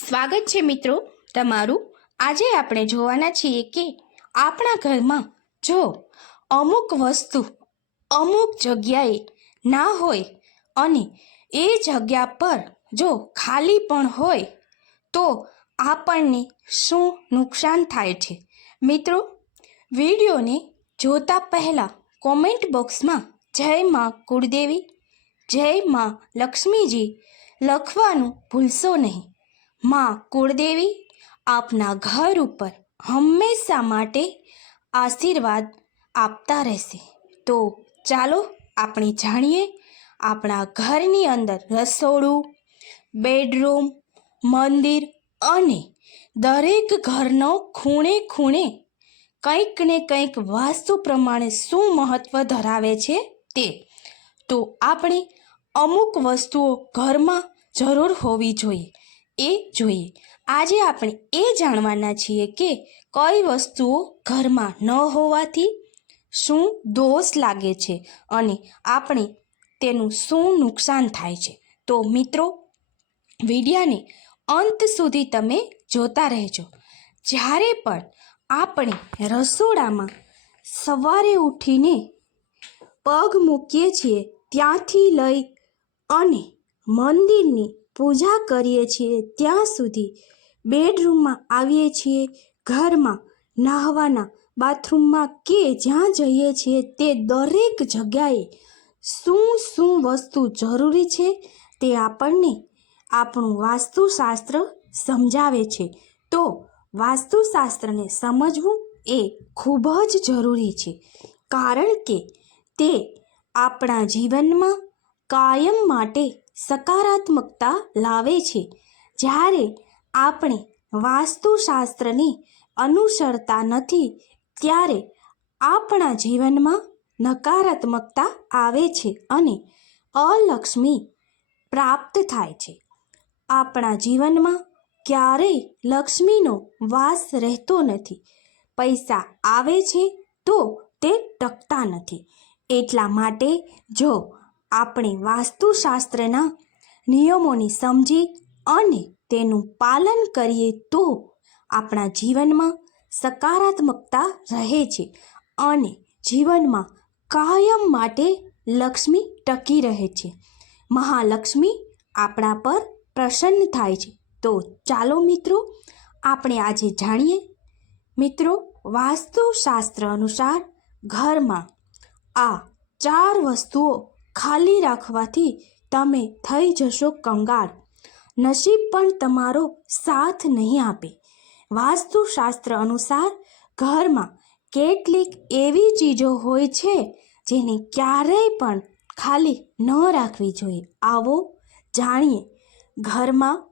સ્વાગત છે મિત્રો તમારું। આજે આપણે જોવાના છીએ કે આપણા ઘરમાં જો અમુક વસ્તુ અમુક જગ્યાએ ના હોય અને એ જગ્યા પર જો ખાલી પણ હોય તો આપણને શું નુકસાન થાય છે। મિત્રો, વિડીયોને જોતા પહેલાં કોમેન્ટ બોક્સમાં જય માં કુળદેવી, જય માં લક્ષ્મીજી લખવાનું ભૂલશો નહીં। માં કુળદેવી આપના ઘર ઉપર હંમેશા માટે આશીર્વાદ આપતા રહેશે। તો ચાલો આપણે જાણીએ આપણા ઘરની અંદર રસોડું, બેડરૂમ, મંદિર અને દરેક ઘરનો ખૂણે ખૂણે કંઈક ને કંઈક વાસ્તુ પ્રમાણે શું મહત્ત્વ ધરાવે છે તે। તો આપણે અમુક વસ્તુઓ ઘરમાં જરૂર હોવી જોઈએ। આજે આપણે એ જાણવાના છીએ કે કઈ વસ્તુઓ ઘરમાં ન હોવાથી શું દોષ લાગે છે અને આપણે તેનું શું નુકસાન થાય છે। તો મિત્રો, વિડીયાને અંત સુધી તમે જોતા રહેજો। જ્યારે પણ આપણે રસોડામાં સવારે ઉઠીને પગ મૂકીએ છીએ ત્યાંથી લઈ અને મંદિરની પૂજા કરીએ છીએ ત્યાં સુધી, બેડરૂમમાં આવીએ છીએ, ઘરમાં નહાવાના બાથરૂમમાં કે જ્યાં જઈએ છીએ તે દરેક જગ્યાએ શું વસ્તુ જરૂરી છે તે આપણને આપણું વાસ્તુશાસ્ત્ર સમજાવે છે। તો વાસ્તુશાસ્ત્રને સમજવું એ ખૂબ જ જરૂરી છે, કારણ કે તે આપણા જીવનમાં કાયમ માટે સકારાત્મકતા લાવે છે। જ્યારે આપણે વાસ્તુશાસ્ત્રને અનુસરતા નથી ત્યારે આપણા જીવનમાં નકારાત્મકતા આવે છે અને અલક્ષ્મી પ્રાપ્ત થાય છે। આપણા જીવનમાં ક્યારેય લક્ષ્મીનો વાસ રહેતો નથી। પૈસા આવે છે તો તે ટકતા નથી। એટલા માટે જો આપણે વાસ્તુશાસ્ત્રના નિયમોને સમજી અને તેનું પાલન કરીએ તો આપણા જીવનમાં સકારાત્મકતા રહે છે અને જીવનમાં કાયમ માટે લક્ષ્મી ટકી રહે છે। મહાલક્ષ્મી આપણા પર પ્રસન્ન થાય છે। તો ચાલો મિત્રો, આપણે આજે જાણીએ મિત્રો, વાસ્તુશાસ્ત્ર અનુસાર ઘરમાં આ 4 વસ્તુઓ ખાલી રાખવાથી તમે થઈ જશો કંગાળ, નસીબ પણ તમારો સાથ નહીં આપે। વાસ્તુશાસ્ત્ર અનુસાર ઘરમાં કેટલીક એવી ચીજો હોય છે જેને ક્યારેય પણ ખાલી ન રાખવી જોઈએ। આવો જાણીએ ઘરમાં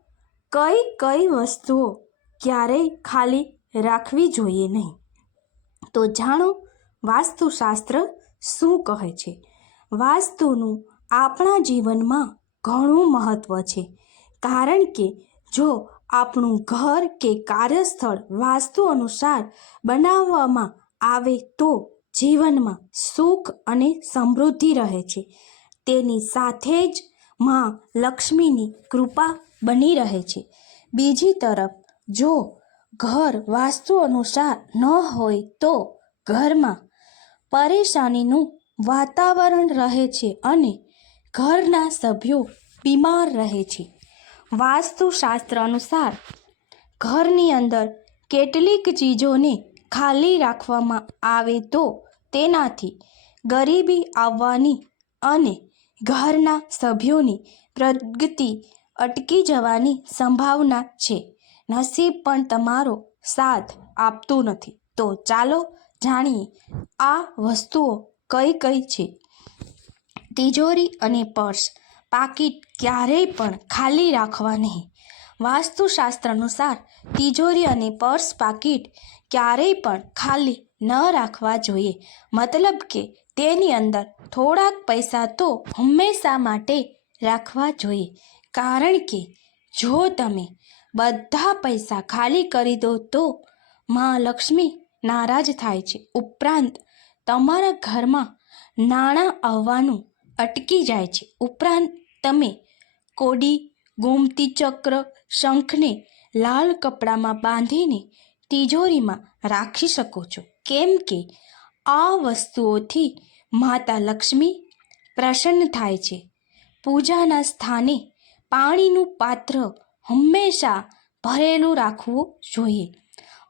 કઈ કઈ વસ્તુઓ ક્યારેય ખાલી રાખવી જોઈએ નહીં। તો જાણો વાસ્તુશાસ્ત્ર શું કહે છે। વાસ્તુનું આપણા જીવનમાં ઘણું મહત્ત્વ છે, કારણ કે જો આપણું ઘર કે કાર્યસ્થળ વાસ્તુ અનુસાર બનાવવામાં આવે તો જીવનમાં સુખ અને સમૃદ્ધિ રહે છે। તેની સાથે જ માં લક્ષ્મીની કૃપા બની રહે છે। બીજી તરફ જો ઘર વાસ્તુ અનુસાર ન હોય તો ઘરમાં પરેશાનીનું વાતાવરણ રહે છે અને ઘરના સભ્યો બીમાર રહે છે। વાસ્તુશાસ્ત્ર અનુસાર ઘરની અંદર કેટલીક ચીજોને ખાલી રાખવામાં આવે તો તેનાથી ગરીબી આવવાની અને ઘરના સભ્યોની પ્રગતિ અટકી જવાની સંભાવના છે। નસીબ પણ તમારો સાથ આપતું નથી। તો ચાલો જાણીએ આ વસ્તુઓ કઈ કઈ છે। તિજોરી અને પર્સ, પાકીટ ક્યારેય પણ ખાલી રાખવા નહીં। વાસ્તુશાસ્ત્ર અનુસાર તિજોરી અને પર્સ, પાકીટ ક્યારેય પણ ખાલી ન રાખવા જોઈએ। મતલબ કે તેની અંદર થોડાક પૈસા તો હંમેશા માટે રાખવા જોઈએ, કારણ કે જો તમે બધા પૈસા ખાલી કરી દો તો માં લક્ષ્મી નારાજ થાય છે। ઉપરાંત તમારા ઘરમાં નાણાં આવવાનું અટકી જાય છે। ઉપરાંત તમે કોડી, ગોમતી ચક્ર, શંખને લાલ કપડામાં બાંધીને તિજોરીમાં રાખી શકો છો, કેમ કે આ વસ્તુઓથી માતા લક્ષ્મી પ્રસન્ન થાય છે. પૂજાના સ્થાને પાણીનું પાત્ર હંમેશા ભરેલું રાખવું જોઈએ.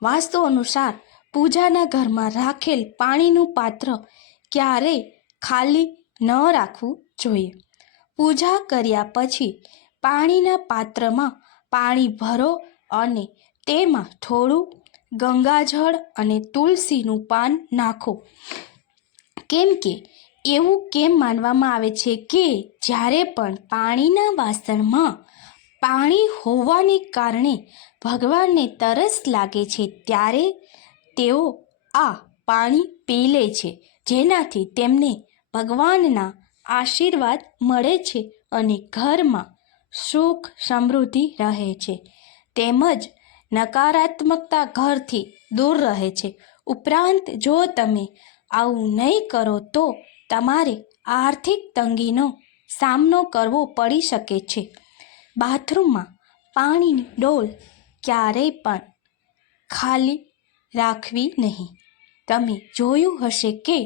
વાસ્તુ અનુસાર પૂજાના ઘરમાં રાખેલ પાણીનું પાત્ર ક્યારેય ખાલી ન રાખવું જોઈએ. પૂજા કર્યા પછી પાણીના પાત્રમાં પાણી ભરો અને તેમાં થોડું ગંગાજળ અને તુલસીનું પાન નાખો. કેમ કે એવું કેમ માનવામાં આવે છે કે જ્યારે પણ પાણીના વાસણમાં પાણી હોવાને કારણે ભગવાનને તરસ લાગે છે ત્યારે તેઓ આ પાણી પી લે છે, જેનાથી તેમને ભગવાનના આશીર્વાદ મળે છે અને ઘરમાં સુખ સમૃદ્ધિ રહે છે, તેમજ નકારાત્મકતા ઘરથી દૂર રહે છે. ઉપરાંત જો તમે આવું નહીં કરો તો તમારે આર્થિક તંગીનો સામનો કરવો પડી શકે છે. બાથરૂમમાં પાણીની ડોલ ક્યારેય પણ ખાલી રાખવી નહીં. તમે જોયું હશે કે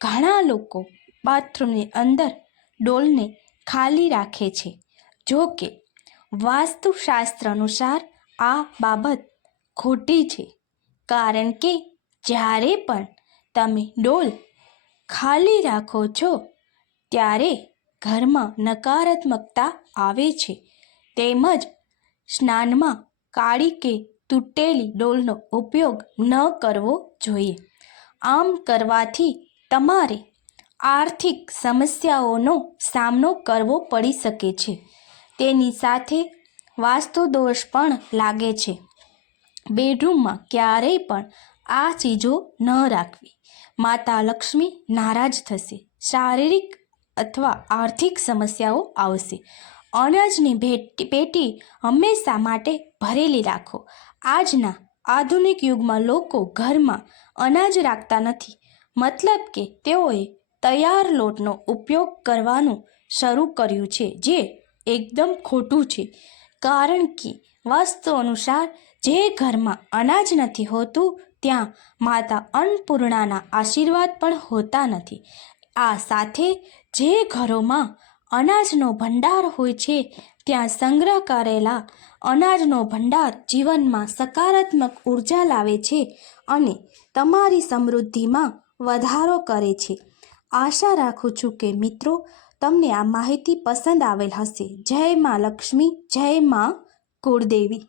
ઘણા લોકો બાથરૂમની અંદર ડોલને ખાલી રાખે છે. જો કે વાસ્તુશાસ્ત્ર અનુસાર આ બાબત ખોટી છે, કારણ કે જ્યારે પણ તમે ડોલ ખાલી રાખો છો ત્યારે ઘરમાં નકારાત્મકતા આવે છે. તેમજ સ્નાનમાં કાળી કે તૂટેલી ડોલનો ઉપયોગ ન કરવો જોઈએ. આમ કરવાથી તમારે આર્થિક સમસ્યાઓનો સામનો કરવો પડી શકે છે. તેની સાથે વાસ્તુ દોષ પણ લાગે છે. બેડરૂમમાં ક્યારેય પણ આ ચીજો ન રાખવી. માતા લક્ષ્મી નારાજ થશે, શારીરિક અથવા આર્થિક સમસ્યાઓ આવશે. અનાજની પેટી હંમેશા માટે ભરેલી રાખો. આજના આધુનિક યુગમાં લોકો ઘરમાં અનાજ રાખતા નથી, મતલબ કે તેઓએ તૈયાર લોટનો ઉપયોગ કરવાનું શરૂ કર્યું છે, જે એકદમ ખોટું છે. કારણ કે વાસ્તુ અનુસાર જે ઘરમાં અનાજ નથી હોતું ત્યાં માતા અન્નપૂર્ણાના આશીર્વાદ પણ હોતા નથી. આ સાથે જે ઘરોમાં અનાજનો ભંડાર હોય છે ત્યાં સંગ્રહ કરેલા અનાજનો ભંડાર જીવનમાં સકારાત્મક ઉર્જા લાવે છે અને તમારી સમૃદ્ધિમાં વધારો કરે છે. આશા રાખું છું કે મિત્રો તમને આ માહિતી પસંદ આવેલ હશે. જય માં લક્ષ્મી, જય માં કુળદેવી.